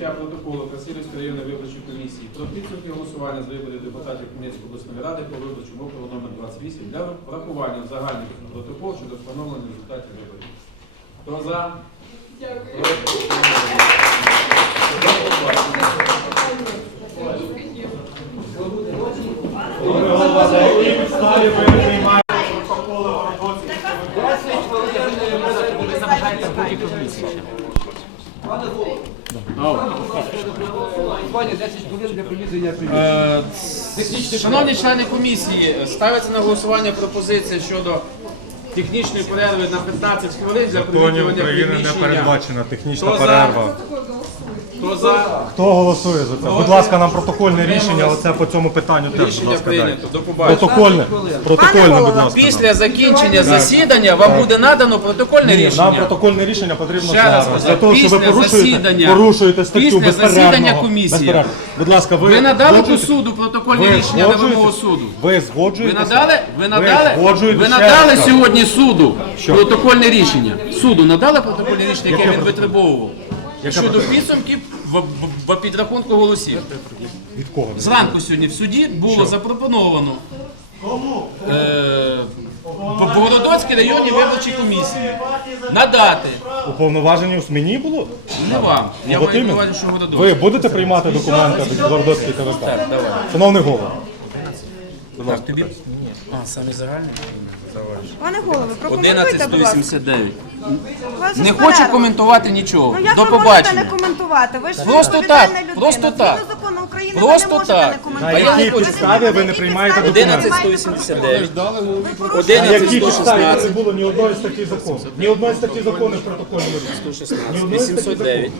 прийняття протоколу Красилівської районної виборчої комісії про підсумки голосування з виборів депутатів Хмельницької обласної ради по виборчому округу номер 28 для врахування в загальний протокол щодо встановлення результатів виборів. Хто за? Проти? Шановні члени комісії, ставиться на голосування пропозиція щодо технічної перерви на 15 хвилин для Законів провідування України не передбачена технічна Хто за? перерва. Хто за? Хто голосує за це? Будь ласка, нам протокольне рішення. Оце по цьому питанню теж, будь Рішення ласка, прийнято. дайте. До побачення. Протокольне, протокольне, будь ласка. Після закінчення засідання вам буде надано протокольне Ні, рішення. нам протокольне рішення потрібно Ще раз зараз. сказав, Для того, щоб ви після порушуєте, засідання- порушуєте статтю після безперервного. засідання комісії. Будь ласка, ви, Ви надали згоджуєтесь? суду протокольне Ви рішення на згоджуєтесь? вимогу суду. Ви Ви згоджуєтеся? надали? Ви надали? згоджуєтесь? Ви надали сьогодні суду Що? протокольне рішення. Суду надали протокольне рішення, Яке він витребовував. Щодо підсумків в, в, в підрахунку голосів. Від кого? Зранку сьогодні в суді було запропоновано е, в Богородоцькій районній виборчій комісії надати Уповноважені у мені було? не вам. Я От маю на іменно. увазі, що Городоцький. Ви будете приймати документи від Городоцької ТВК? Так, давай. Шановний голова. Так, тобі? А, саме загальне? Пане голово, прокоментуйте, будь ласка. 189. Вас Не ж хочу перерва. коментувати нічого. Ну як До ви можете не побачення. коментувати? Ви ж Просто відповідальна так, людина. просто Згідно так. закону України Просто ви не можете так. не коментувати. На якій Ви не- підставі ви не якій приймаєте підставі ви документи? приймаєте 189. протокол? На якій підставі не було ні одної статті закону? Ні одної статті закону в протоколі не було. 116, Ні 809,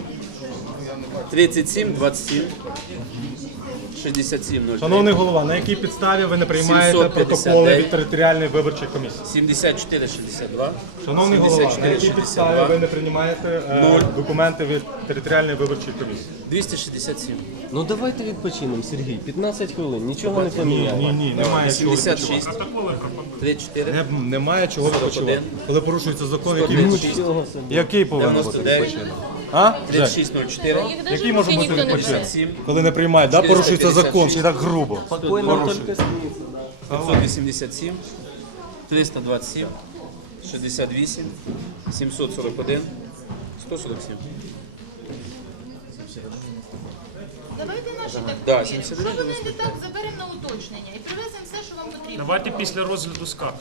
37, 27, 67, 03, Шановний голова, на якій підставі ви не приймаєте 759. протоколи від територіальної виборчої комісії? 74, 62, Шановний голова, на 74, якій підставі ви не приймаєте е, документи від територіальної виборчої комісії? 267, Ну давайте відпочинемо, Сергій. 15 хвилин, нічого не Ні, ні, ні, немає чого 76, 34, Не- Немає чого відпочивати. Коли порушується закон, який, 136, Нічого собі. який повинен бути 99, відпочинок? А? Жек, 3604, Який може бути відпочинок? Коли не приймають, да, порушується 456. закон, чи так грубо. Спокійно тільки сниться. 587, 327, 68, 741, 147. Давайте наші так Да, повіримо. 79, Що вони не так заберемо на уточнення і привеземо все, що вам потрібно. Давайте після розгляду скарг.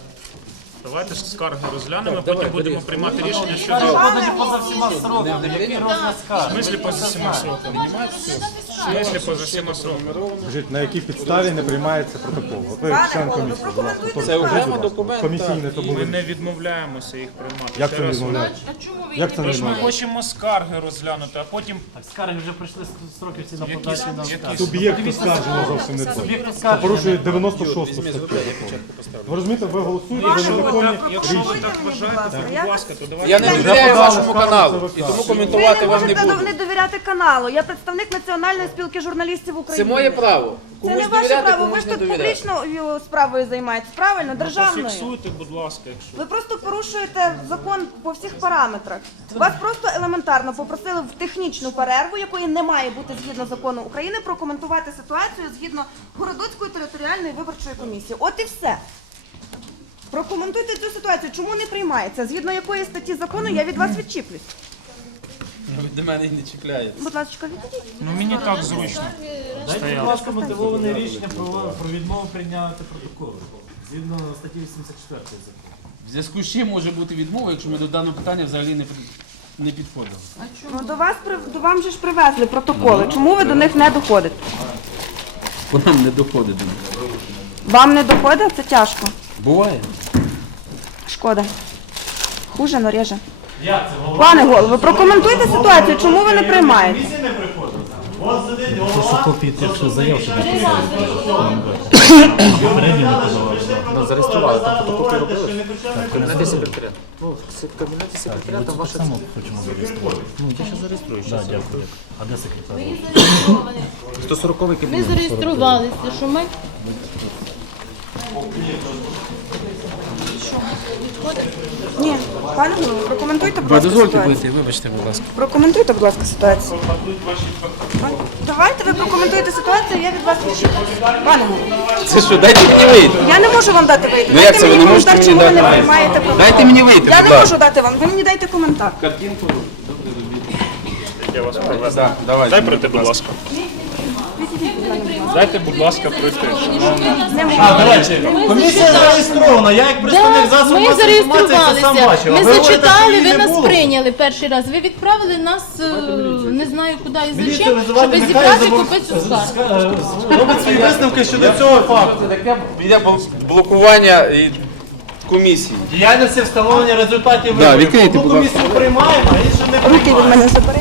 Давайте ж скарги розглянемо, Так, потім давай, будемо приймати рішення щодо поза всіма в смислі поза всіма сроками. Смислі поза всіма сроками. Скажіть, на якій підставі не приймається протокол? От ви член комісії, будь ласка. Це Будь ласка. документ, Комісійне то Ми були. не відмовляємося їх приймати. Як це не раз. відмовляють? Ви Як це не Тож ми хочемо скарги розглянути, а потім Скарги вже пройшли строки всі на подачі на якісь Суб'єкт оскарження зовсім не це. Порушує 96 статтю. Ви розумієте, ви голосуєте за Якщо ви незаконні так, якщо ви рішення. так вважаєте, то будь ласка, то давайте. Я не довіряю вашому каналу, і тому коментувати не вам не можете буду. не довіряти каналу. Я представник Національної спілки журналістів Це моє право. Це не ваше право. Ви ж тут публічною справою займаєтесь, правильно? Державною. Фіксуйте, будь ласка, якщо. Ви просто порушуєте закон по всіх параметрах. Вас просто елементарно попросили в технічну перерву, якої не має бути згідно закону України, прокоментувати ситуацію згідно Городоцької територіальної виборчої комісії. От і все. Прокоментуйте цю ситуацію. Чому не приймається? Згідно якої статті закону я від вас відчіплюсь. Ну, До мене і не чіпляє. Будь ласка, відійдіть. Ну мені так зручно. Дайте, будь ласка, мотивоване рішення про, про відмову прийняти протокол. Згідно статті 84 закону. В зв'язку з чим може бути відмова, якщо ми до даного питання взагалі не, під- не підходили? Ну до вас до вам же ж привезли протоколи. Чому ви до них не доходите? Бо нам не доходить до них. Вам не доходить? Це тяжко. Буває. Шкода. Хуже, но реже. Пане голово, прокоментуйте ситуацію, чому ви не приймаєте? Прошу копії тих, що заяв, щоб. Попередньо не подавали. Ну, зареєстрували, там фотокопію робили. В кабінеті секретаря. Ну, в кабінеті секретаря там ваша само хочемо зареєструвати. Ну, я ще зареєструю. Так, дякую. А де секретар? 140 Ми кабінет. зареєструвалися, що ми Ні, пане голово, прокоментуйте, будь ласка, дозвольте ситуацію. вибачте, будь ласка. Прокоментуйте, будь ласка, ситуацію. Давайте ви прокоментуєте ситуацію, я від вас Пане голово, Це що, дайте мені вийти. я не можу вам дати вийти. Ну, Дайте як це ви мені не можете коментар, мені чому ви дати? не приймаєте протокол. Дайте мені вийти, Я будь не ласка. можу дати вам, ви мені дайте коментар. Картинку. Я вас. Так, давай. Дай пройти, будь ласка. Дайте, будь ласка, пройти. А, речі, комісія зареєстрована. Я як представник Да, засобу ми масової інформації це сам зареєструвалися. бачив. А Ми говорите, що зачитали, її ви не нас було. прийняли перший раз. Ви відправили нас е, не знаю куди і зачем, щоб нехай зібрати забор- купити цю скаргу. Ска- е, Робить свої висновки щодо цього факту. Таке йде блокування і комісії. Діяльності встановлення результатів виборів. відкрийте, Одну будь ласка. комісію приймаємо, а іншу не Руки від приймаємо. мене забери.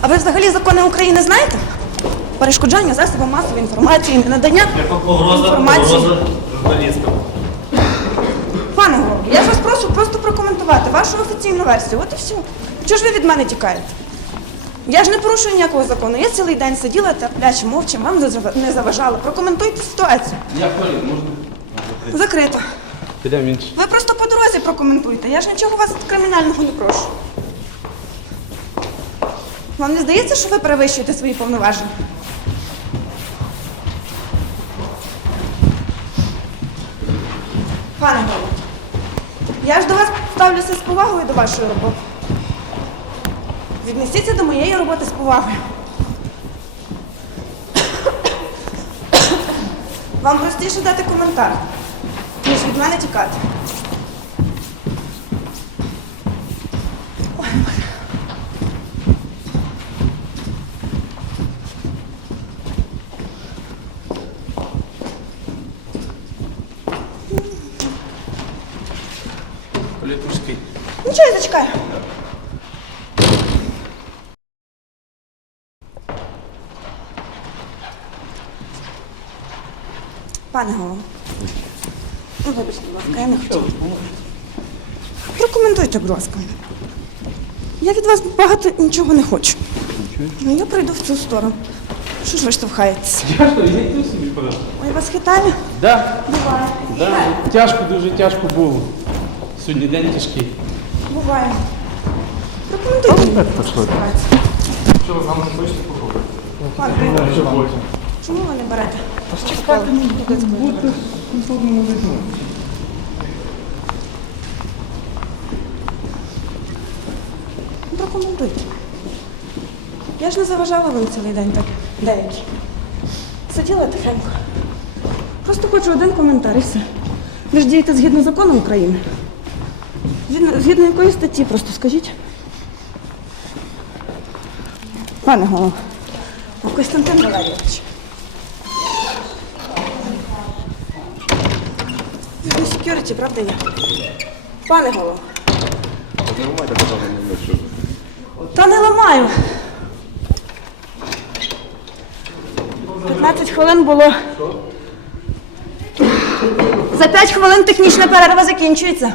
А ви взагалі закони України знаєте? Перешкоджання засобам масової інформації, ненадання інформації. журналістам. Пане голово, я ж вас прошу просто прокоментувати вашу офіційну версію. От і все. Чого ж ви від мене тікаєте? Я ж не порушую ніякого закону. Я цілий день сиділа терпляче, мовча, вам не зав- заважала. Прокоментуйте ситуацію. Я Полін, можна? Закрито. Підемо інше. Ви просто по дорозі прокоментуйте. Я ж нічого вас кримінального не прошу. Вам не здається, що ви перевищуєте свої повноваження? Пане голово, я ж до вас ставлюся з повагою до вашої роботи. Віднесіться до моєї роботи з повагою. Вам простіше дати коментар, ніж від мене тікати. Ой. Нічого, я зачекаю. Пане голово. Ну, вибачте, будь ласка, я не хотіла. Прокоментуйте, будь ласка. Я від вас багато нічого не хочу. Ну, я прийду в цю сторону. Що ж ви штовхаєтеся? Ой, вас хитає? Да, Буває. да. Тяжко, дуже тяжко було. Сьогодні день тяжкий. Буває. Прокоментуйте. Що ви з нами не хочете поговорити? Пане, чому ви не берете? Ну, Прокоментуйте. Я ж не заважала вам цілий день так деякі. Сиділа тихенько. Просто хочу один коментар і все. Ви ж дієте згідно закону України. Згідно, згідно якої статті, просто скажіть. Пане голово. Костянтин Валерійович. Секюріті, правда ні? Пане голово. Та не ламаю. 15 хвилин було. За 5 хвилин технічна перерва закінчується.